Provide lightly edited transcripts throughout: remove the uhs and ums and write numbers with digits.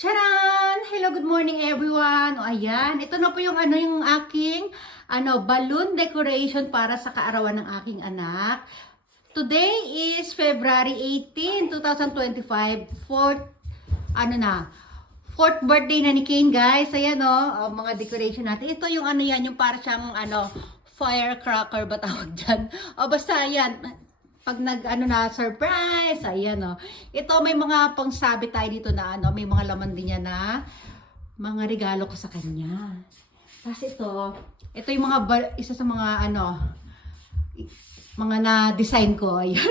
Charan! Hello, good morning everyone. O ayan, ito na po yung yung aking balloon decoration para sa kaarawan ng aking anak. Today is February 18, 2025. Fourth birthday na ni Kane, guys. Ayan mga decoration natin. Ito yung yung para siyang firecracker ba tawag dyan? O basta ayan. Pag surprise, ayan Ito may mga pangsabi tayo dito na may mga laman din niya na mga regalo ko sa kanya. Kasi ito yung isa sa mga mga na-design ko. Ayan.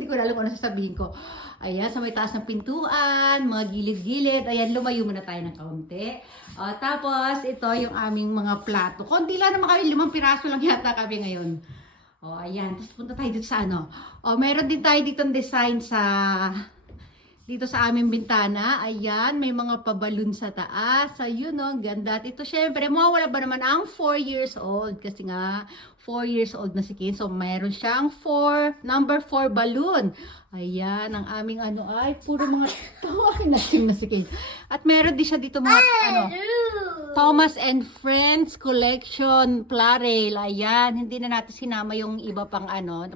Hindi ko na alam kung ano sasabihin ko. Ayan, sa may taas ng pintuan, mga gilid-gilid. Ayan, lumayo muna tayo ng kaunti. Tapos, ito yung aming mga plato. Konti lang naman kami, 5 piraso lang yata kami ngayon. Ayan. Tapos punta tayo dito sa meron din tayo dito design dito sa aming bintana. Ayan, may mga pabalon sa taas. Ayun ganda. At ito syempre, mawawala ba naman ang 4 years old? Kasi nga, 4 years old na si Ken. So, mayroon siyang number 4 balloon. Ayan, ang aming ay puro mga tawakin na si Ken. At meron din siya dito mga Thomas and Friends Collection Plarail. Ayan, hindi na natin sinama yung iba pang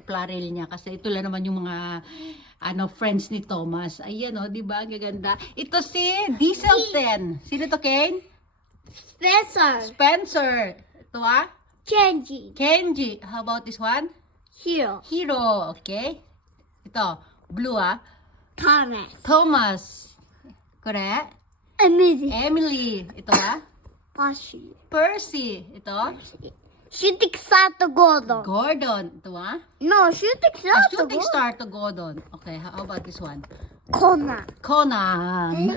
Plarail niya kasi ito lang naman yung mga friends ni Thomas. Ayan di ba? Gaganda. Ito si Diesel 10. Sino to, Kane? Spencer. Ito Kenji. How about this one? Hero. Okay. Ito, blue Thomas. Correct? Emily. Ito Percy. Ito? Shooting star to Gordon. Gordon. Ito No, shooting star to Shooting Gordon. star to Gordon. Okay, how about this one? Conan. Conan.